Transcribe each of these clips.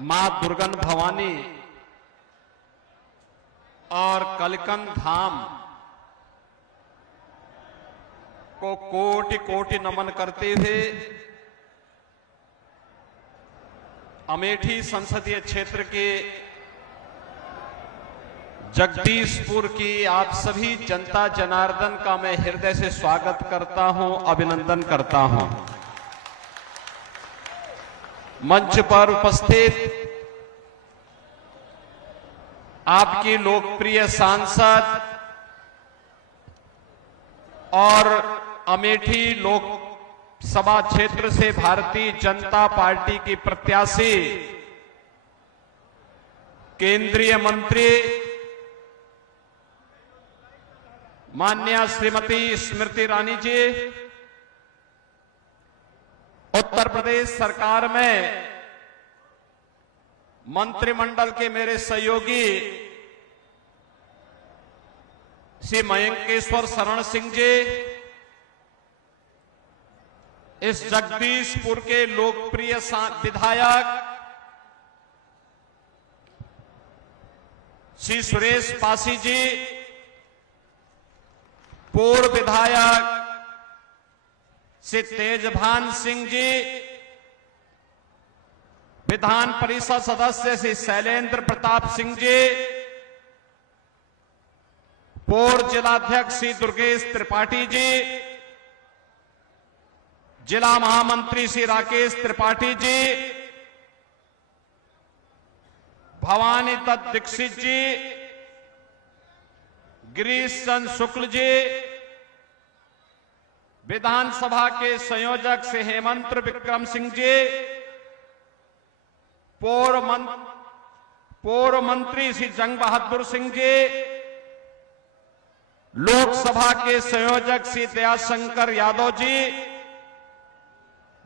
मां दुर्गन भवानी और कलकन धाम को कोटि कोटि नमन करते हुए अमेठी संसदीय क्षेत्र के जगदीशपुर की आप सभी जनता जनार्दन का मैं हृदय से स्वागत करता हूं, अभिनंदन करता हूं। मंच पर उपस्थित आपकी लोकप्रिय सांसद और अमेठी लोकसभा क्षेत्र से भारतीय जनता पार्टी की प्रत्याशी केंद्रीय मंत्री माननीय श्रीमती स्मृति ईरानी जी, उत्तर प्रदेश सरकार में मंत्रिमंडल के मेरे सहयोगी श्री मयंकेश्वर शरण सिंह जी, इस जगदीशपुर के लोकप्रिय विधायक श्री सुरेश पासी जी, पूर्व विधायक श्री तेजभान सिंह जी, विधान परिषद सदस्य श्री शैलेंद्र प्रताप सिंह जी, पूर्व जिलाध्यक्ष श्री दुर्गेश त्रिपाठी जी, जिला महामंत्री श्री राकेश त्रिपाठी जी, भवानी दत्त दीक्षित जी, गिरीश चंद्र शुक्ल जी, विधानसभा के संयोजक श्री हेमंत विक्रम सिंह जी, पूर्व मंत्री श्री जंग बहादुर सिंह जी, लोकसभा के संयोजक श्री दयाशंकर यादव जी,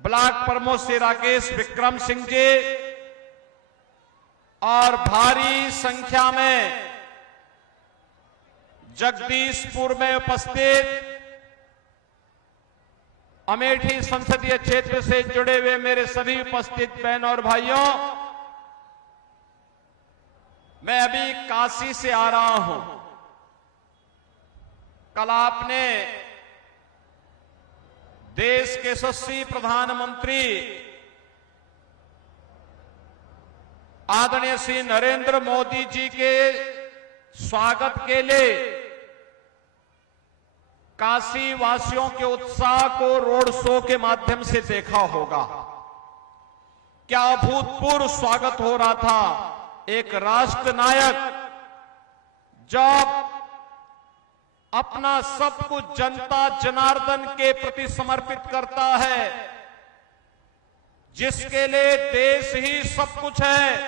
ब्लॉक प्रमुख श्री राकेश विक्रम सिंह जी और भारी संख्या में जगदीशपुर में उपस्थित अमेठी संसदीय क्षेत्र से जुड़े हुए मेरे सभी उपस्थित बहनों और भाइयों, मैं अभी काशी से आ रहा हूं। कल आपने देश के यशस्वी प्रधानमंत्री आदरणीय श्री नरेंद्र मोदी जी के स्वागत के लिए काशी वासियों के उत्साह को रोड शो के माध्यम से देखा होगा। क्या अभूतपूर्व स्वागत हो रहा था। एक राष्ट्र नायक जब अपना सब कुछ जनता जनार्दन के प्रति समर्पित करता है, जिसके लिए देश ही सब कुछ है,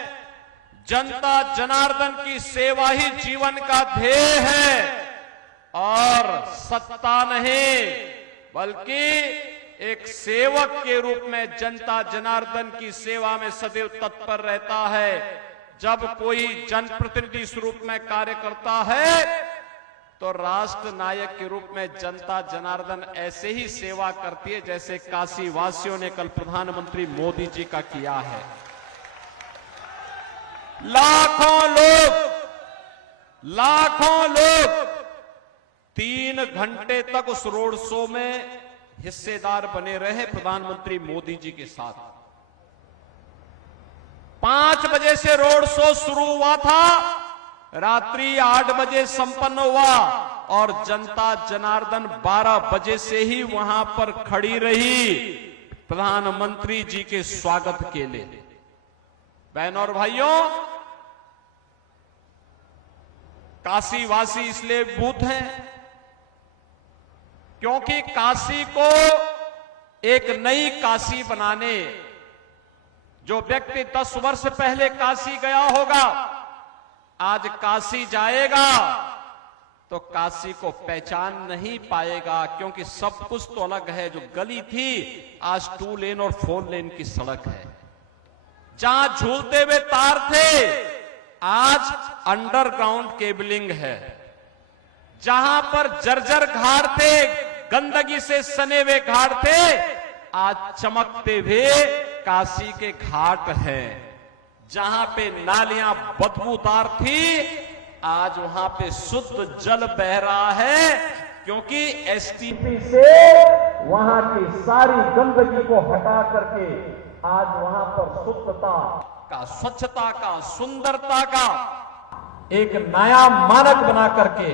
जनता जनार्दन की सेवा ही जीवन का ध्येय है और सत्ता नहीं बल्कि एक सेवक के रूप में जनता जनार्दन की सेवा में सदैव तत्पर रहता है। जब कोई जनप्रतिनिधि स्वरूप में कार्य करता है तो राष्ट्र नायक के रूप में जनता जनार्दन ऐसे ही सेवा करती है जैसे काशी वासियों ने कल प्रधानमंत्री मोदी जी का किया है। लाखों लोग 3 घंटे तक उस रोड शो में हिस्सेदार बने रहे प्रधानमंत्री मोदी जी के साथ। 5 बजे से रोड शो शुरू हुआ था, रात्रि 8 बजे संपन्न हुआ और जनता जनार्दन 12 बजे से ही वहां पर खड़ी रही प्रधानमंत्री जी के स्वागत के लिए। बहनों और भाइयों, काशी वासी इसलिए भूत हैं क्योंकि काशी को एक नई काशी बनाने, जो व्यक्ति 10 वर्ष पहले काशी गया होगा आज काशी जाएगा तो काशी को पहचान नहीं पाएगा, क्योंकि सब कुछ तो अलग है। जो गली थी आज 2 लेन और 4 लेन की सड़क है। जहां झूलते हुए तार थे आज अंडरग्राउंड केबलिंग है। जहां पर जर्जर घाट थे, गंदगी से सने हुए घाट थे, आज चमकते हुए काशी के घाट हैं। जहां पे नालियां बदबूदार थी, आज वहां पे शुद्ध जल बह रहा है, क्योंकि एसटीपी से वहां की सारी गंदगी को हटा करके आज वहां पर शुद्धता का, स्वच्छता का, सुंदरता का एक नया मानक बना करके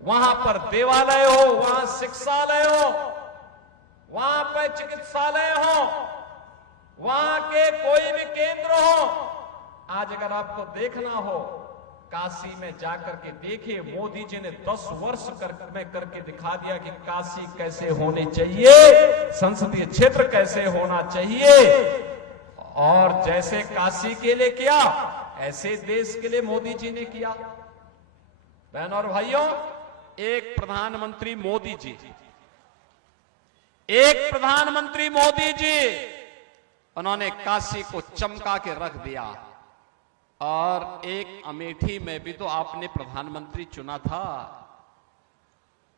वहां पर देवालय हो, वहां शिक्षालय हो, वहां पर चिकित्सालय हो, वहां के कोई भी केंद्र हो। आज अगर आपको देखना हो, काशी में जाकर के देखिए, मोदी जी ने 10 वर्ष में करके दिखा दिया कि काशी कैसे होनी चाहिए, संसदीय क्षेत्र कैसे होना चाहिए। और जैसे काशी के लिए किया, ऐसे देश के लिए मोदी जी ने किया। बहनों और भाइयों, एक प्रधानमंत्री मोदी जी, उन्होंने काशी को चमका के रख दिया। और एक अमेठी में भी तो आपने प्रधानमंत्री चुना था,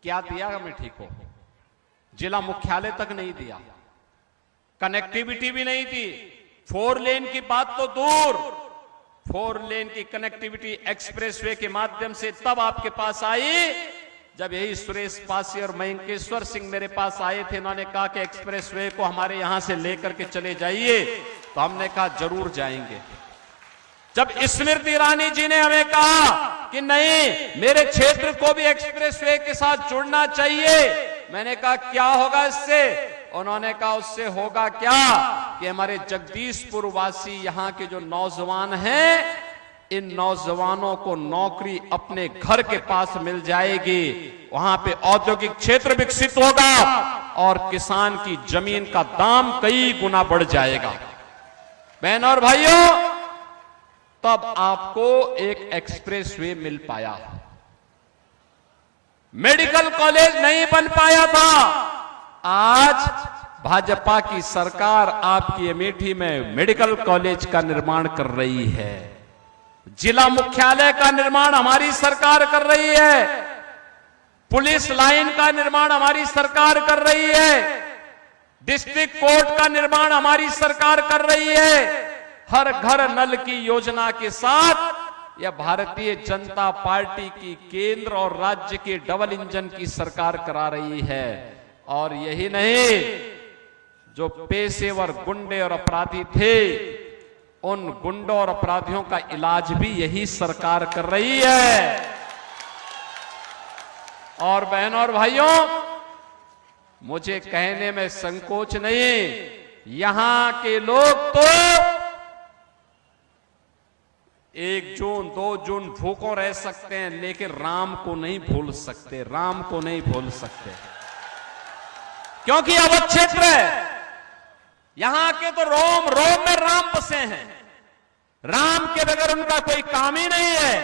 क्या दिया अमेठी को? जिला मुख्यालय तक नहीं दिया, कनेक्टिविटी भी नहीं दी। 4 लेन की बात तो दूर, 4 लेन की कनेक्टिविटी एक्सप्रेसवे के माध्यम से तब आपके पास आई जब यही सुरेश पासी और मयंकेश्वर सिंह मेरे पास आए थे। उन्होंने कहा कि एक्सप्रेसवे को हमारे यहां से लेकर के चले जाइए, तो हमने कहा जरूर जाएंगे। जब स्मृति ईरानी जी ने हमें कहा कि नहीं, मेरे क्षेत्र को भी एक्सप्रेसवे के साथ जुड़ना चाहिए, मैंने कहा क्या होगा इससे? उन्होंने कहा उससे होगा क्या कि हमारे जगदीशपुर वासी यहाँ के जो नौजवान हैं, इन नौजवानों को नौकरी अपने घर के पास मिल जाएगी, वहां पे औद्योगिक क्षेत्र विकसित होगा और किसान की जमीन का दाम कई गुना बढ़ जाएगा। बहनों और भाइयों, तब आपको एक एक्सप्रेसवे मिल पाया। मेडिकल कॉलेज नहीं बन पाया था। आज भाजपा की सरकार आपकी अमेठी में मेडिकल कॉलेज का निर्माण कर रही है, जिला मुख्यालय का निर्माण हमारी सरकार कर रही है, पुलिस लाइन का निर्माण हमारी सरकार कर रही है, डिस्ट्रिक्ट कोर्ट का निर्माण हमारी सरकार कर रही है। हर घर नल की योजना के साथ यह भारतीय जनता पार्टी की केंद्र और राज्य के डबल इंजन की सरकार करा रही है। और यही नहीं, जो पेशेवर गुंडे और अपराधी थे, उन गुंडों और अपराधियों का इलाज भी यही सरकार कर रही है। और बहनों और भाइयों, मुझे कहने में संकोच नहीं, यहां के लोग तो 1 जून 2 जून भूखों रह सकते हैं, लेकिन राम को नहीं भूल सकते, राम को नहीं भूल सकते, क्योंकि अवध क्षेत्र है। यहां के तो रोम रोम में राम बसे हैं, राम के बगैर उनका कोई काम ही नहीं है।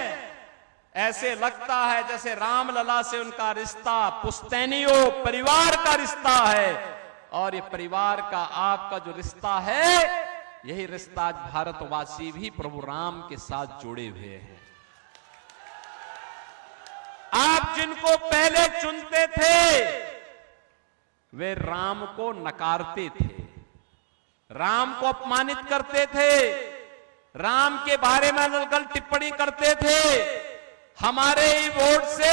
ऐसे लगता है जैसे रामलला से उनका रिश्ता पुश्तैनियों परिवार का रिश्ता है, और ये परिवार का आपका जो रिश्ता है, यही रिश्ता आज भारतवासी भी प्रभु राम के साथ जुड़े हुए हैं। आप जिनको पहले चुनते थे, वे राम को नकारते थे, राम को अपमानित करते थे, राम के बारे में अलग टिप्पणी करते थे, हमारे ही वोट से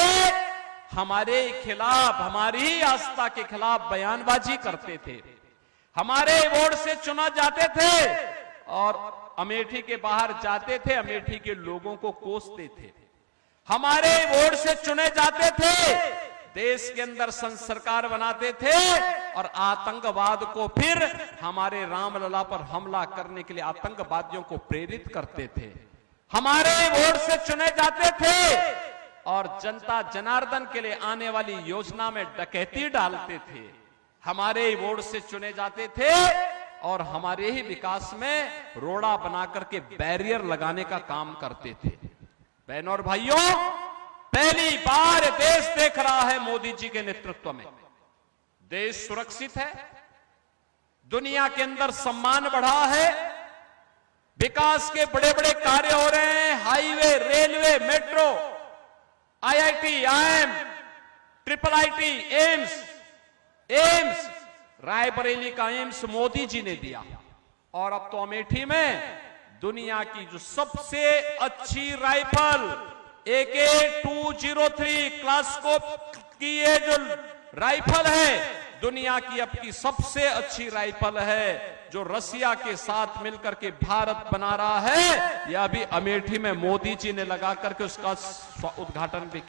हमारे खिलाफ, हमारी ही आस्था के खिलाफ बयानबाजी करते थे, हमारे वोट से चुना जाते थे और अमेठी के बाहर जाते थे, अमेठी के लोगों को कोसते थे। हमारे वोट से चुने जाते थे, देश के अंदर सरकार बनाते थे और आतंकवाद को फिर हमारे रामलला पर हमला करने के लिए आतंकवादियों को प्रेरित करते थे। हमारे वोट से चुने जाते थे और जनता जनार्दन के लिए आने वाली योजना में डकैती डालते थे। हमारे वोट से चुने जाते थे और हमारे ही विकास में रोड़ा बना करके बैरियर लगाने का काम करते थे। बहनों और भाइयों, पहली बार देश देख रहा है मोदी जी के नेतृत्व में, देश सुरक्षित है, दुनिया के अंदर सम्मान बढ़ा है, विकास के बड़े बड़े कार्य हो रहे हैं, highway, railway, metro, IIT, IIM, IIIT, AIIMS, Raebareli का एम्स मोदी जी ने दिया। और अब तो अमेठी में दुनिया की जो सबसे अच्छी राइफल AK-203 क्लास्कोप की ये जो राइफल है, दुनिया की अब की सबसे अच्छी राइफल है, जो रसिया के साथ मिलकर के भारत बना रहा है। यह अभी अमेठी में मोदी जी ने लगा करके उसका उद्घाटन भी